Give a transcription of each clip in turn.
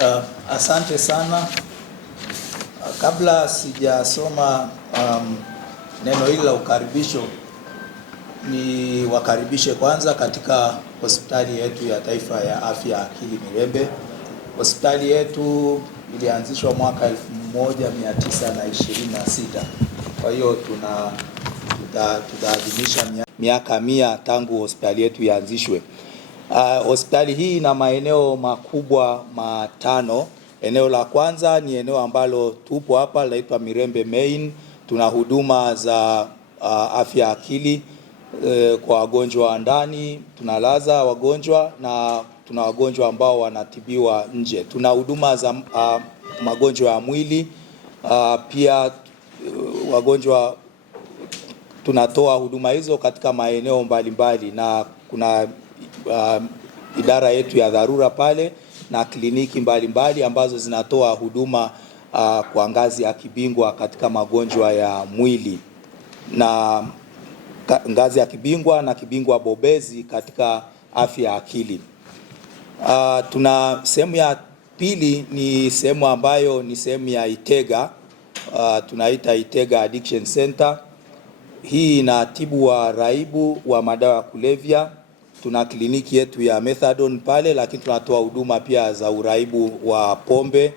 Asante sana. Kabla sijasoma neno hili la ukaribisho, ni wakaribishe kwanza katika hospitali yetu ya Taifa ya Afya ya Akili Mirembe. Hospitali yetu ilianzishwa mwaka 1926. Kwa hiyo tutaadhimisha miaka 100 tangu hospitali yetu ianzishwe. Hospitali hii ina maeneo makubwa matano. Eneo la kwanza ni eneo ambalo tupo hapa, linaitwa Mirembe Main. Tuna huduma za afya akili kwa wagonjwa wa ndani, tunalaza wagonjwa na tuna wagonjwa ambao wanatibiwa nje. Tuna huduma za magonjwa ya mwili, pia wagonjwa tunatoa huduma hizo katika maeneo mbalimbali, na kuna idara yetu ya dharura pale na kliniki mbalimbali ambazo zinatoa huduma kwa ngazi ya kibingwa katika magonjwa ya mwili, na ngazi ya kibingwa na kibingwa bobezi katika afya ya akili. Tuna sehemu ya pili, ni sehemu ambayo ni sehemu ya Itega, tunaita Itega Addiction Center. Hii inatibu waraibu wa madawa ya kulevya. Tuna kliniki yetu ya methadone pale, lakini tunatoa huduma pia za uraibu wa pombe,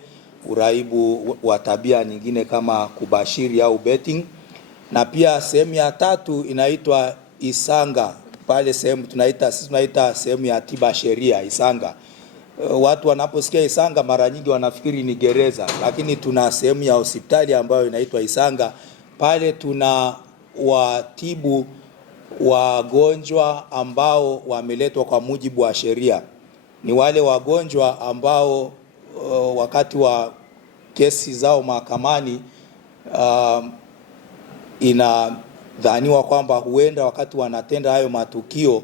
uraibu wa tabia nyingine kama kubashiri au betting. Na pia sehemu ya tatu inaitwa Isanga. Pale sehemu tunaita sehemu ya tiba sheria Isanga. Watu wanaposikia Isanga mara nyingi wanafikiri ni gereza, lakini tuna sehemu ya hospitali ambayo inaitwa Isanga. Pale tuna watibu wagonjwa ambao wameletwa kwa mujibu wa sheria. Ni wale wagonjwa ambao wakati wa kesi zao mahakamani inadhaniwa kwamba huenda wakati wanatenda hayo matukio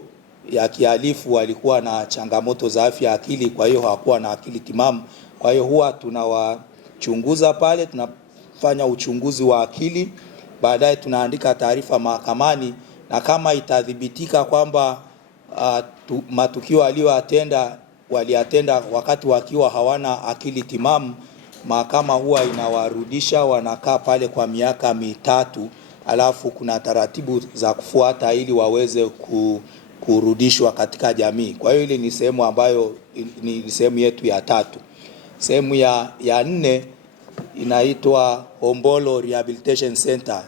ya kihalifu walikuwa na changamoto za afya akili, kwa hiyo hawakuwa na akili timamu. Kwa hiyo huwa tunawachunguza pale, tunafanya uchunguzi wa akili, baadaye tunaandika taarifa mahakamani, na kama itadhibitika kwamba matukio waliyatenda wakati wakiwa hawana akili timamu, mahakama huwa inawarudisha, wanakaa pale kwa miaka 3, alafu kuna taratibu za kufuata ili waweze kurudishwa katika jamii. Kwa hiyo ile ni sehemu ambayo ni sehemu yetu ya tatu. Sehemu ya 4 inaitwa Hombolo Rehabilitation Center.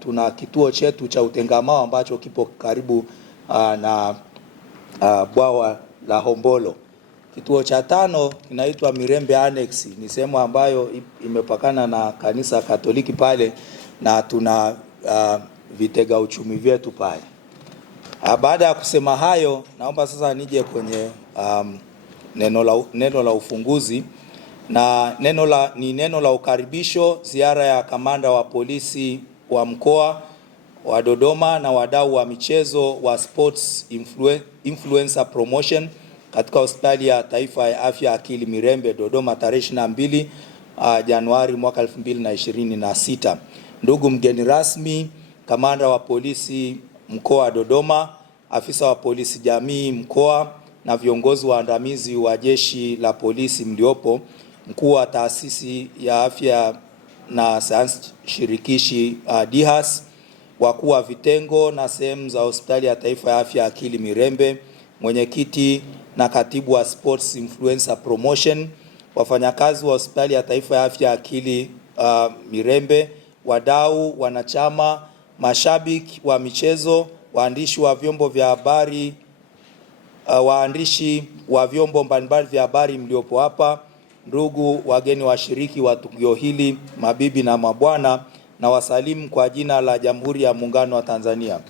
Tuna kituo chetu cha utengamao ambacho kipo karibu na bwawa la Hombolo. Kituo cha 5 kinaitwa Mirembe Annex. Ni sehemu ambayo imepakana na kanisa Katoliki pale, na tuna vitega uchumi vyetu pale. Baada ya kusema hayo, naomba sasa nije kwenye neno la ufunguzi, na neno la ukaribisho. Ziara ya kamanda wa polisi wa mkoa wa Dodoma na wadau wa michezo wa sports influencer promotion katika hospitali ya Taifa ya Afya Akili Mirembe Dodoma tarehe 22 Januari mwaka 2026. Ndugu mgeni rasmi, kamanda wa polisi mkoa wa Dodoma, afisa wa polisi jamii mkoa na viongozi waandamizi wa jeshi la polisi mliopo, mkuu wa taasisi ya afya na sayansi shirikishi DIHAS, wakuu wa vitengo na sehemu za hospitali ya Taifa ya Afya Akili Mirembe, mwenyekiti na katibu wa sports influencer promotion, wafanyakazi wa hospitali ya Taifa ya Afya Akili Mirembe, wadau, wanachama, mashabiki wa michezo, waandishi wa vyombo vya habari, waandishi wa vyombo mbalimbali vya habari mliopo hapa, ndugu wageni washiriki wa tukio hili, mabibi na mabwana, na wasalimu kwa jina la Jamhuri ya Muungano wa Tanzania.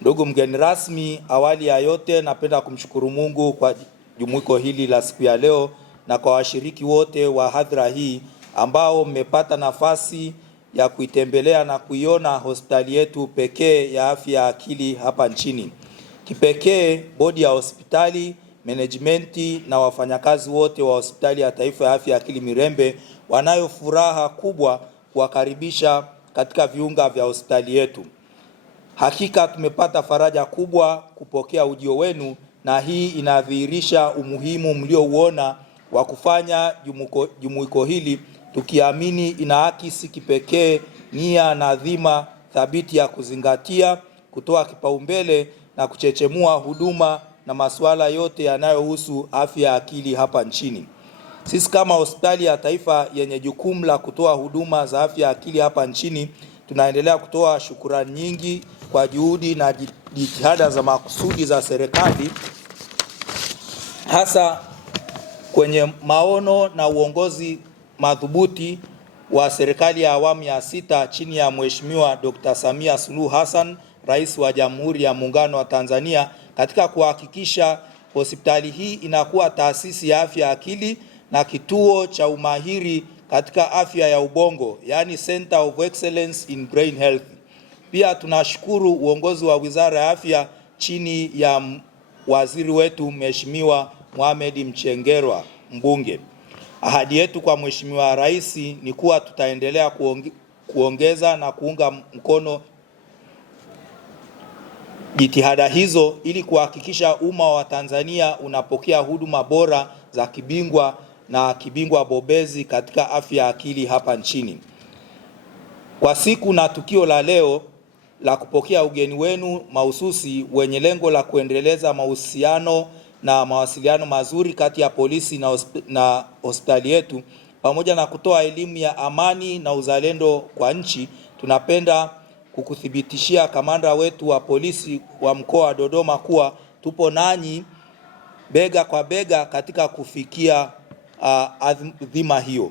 Ndugu mgeni rasmi, awali ya yote napenda kumshukuru Mungu kwa jumuiko hili la siku ya leo, na kwa washiriki wote wa hadhara hii ambao mmepata nafasi ya kuitembelea na kuiona hospitali yetu pekee ya afya ya akili hapa nchini. Kipekee bodi ya hospitali, management na wafanyakazi wote wa hospitali ya Taifa ya Afya ya Akili Mirembe wanayo furaha kubwa kuwakaribisha katika viunga vya hospitali yetu. Hakika tumepata faraja kubwa kupokea ujio wenu na hii inadhihirisha umuhimu mliouona wa kufanya jumuiko hili, tukiamini inaakisi kipekee nia na dhima thabiti ya kuzingatia, kutoa kipaumbele na kuchechemua huduma na masuala yote yanayohusu afya ya akili hapa nchini. Sisi kama hospitali ya taifa yenye jukumu la kutoa huduma za afya ya akili hapa nchini, tunaendelea kutoa shukrani nyingi kwa juhudi na jitihada za makusudi za serikali, hasa kwenye maono na uongozi madhubuti wa serikali ya awamu ya 6 chini ya Mheshimiwa Dr. Samia Suluhu Hassan, Rais wa Jamhuri ya Muungano wa Tanzania, katika kuhakikisha hospitali hii inakuwa taasisi ya afya ya akili na kituo cha umahiri katika afya ya ubongo, yani Center of Excellence in Brain Health. Pia tunashukuru uongozi wa Wizara ya Afya chini ya waziri wetu Mheshimiwa Mohamed Mchengerwa, mbunge. Ahadi yetu kwa Mheshimiwa Rais ni kuwa tutaendelea kuongeza na kuunga mkono jitihada hizo ili kuhakikisha umma wa Tanzania unapokea huduma bora za kibingwa na kibingwa bobezi katika afya ya akili hapa nchini. Kwa siku na tukio la leo la kupokea ugeni wenu mahususi wenye lengo la kuendeleza mahusiano na mawasiliano mazuri kati ya polisi na hospitali yetu, pamoja na kutoa elimu ya amani na uzalendo kwa nchi, tunapenda kukuthibitishia kamanda wetu wa polisi wa mkoa wa Dodoma kuwa tupo nanyi bega kwa bega katika kufikia adhima hiyo.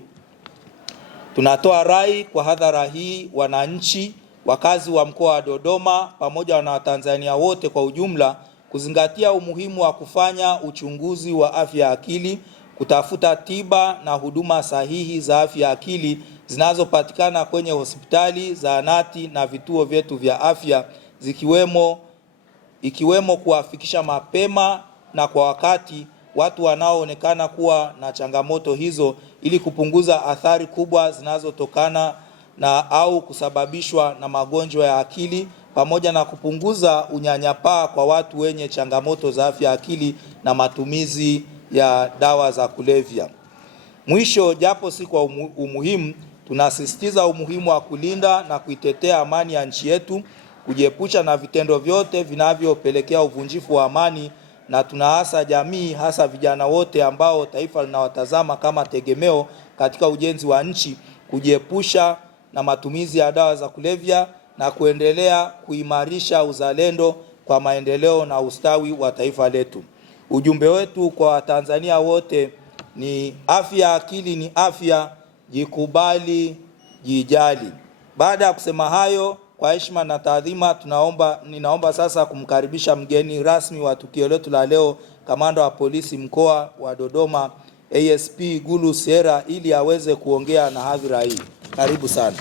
Tunatoa rai kwa hadhara hii, wananchi, wakazi wa mkoa wa Dodoma pamoja na Watanzania wote kwa ujumla, kuzingatia umuhimu wa kufanya uchunguzi wa afya ya akili, kutafuta tiba na huduma sahihi za afya ya akili zinazopatikana kwenye hospitali, zahanati na vituo vyetu vya afya, ikiwemo kuwafikisha mapema na kwa wakati watu wanaoonekana kuwa na changamoto hizo, ili kupunguza athari kubwa zinazotokana na au kusababishwa na magonjwa ya akili, pamoja na kupunguza unyanyapaa kwa watu wenye changamoto za afya ya akili na matumizi ya dawa za kulevya. Mwisho, japo si kwa umuhimu, tunasisitiza umuhimu wa kulinda na kuitetea amani ya nchi yetu, kujiepusha na vitendo vyote vinavyopelekea uvunjifu wa amani, na tunaasa jamii, hasa vijana wote ambao taifa linawatazama kama tegemeo katika ujenzi wa nchi, kujiepusha na matumizi ya dawa za kulevya na kuendelea kuimarisha uzalendo kwa maendeleo na ustawi wa taifa letu. Ujumbe wetu kwa Watanzania wote ni afya ya akili ni afya, jikubali, jijali. Baada ya kusema hayo, kwa heshima na taadhima, ninaomba sasa kumkaribisha mgeni rasmi wa tukio letu la leo, kamanda wa polisi mkoa wa Dodoma ASP Gulu Sera, ili aweze kuongea na hadhira hii. Karibu sana.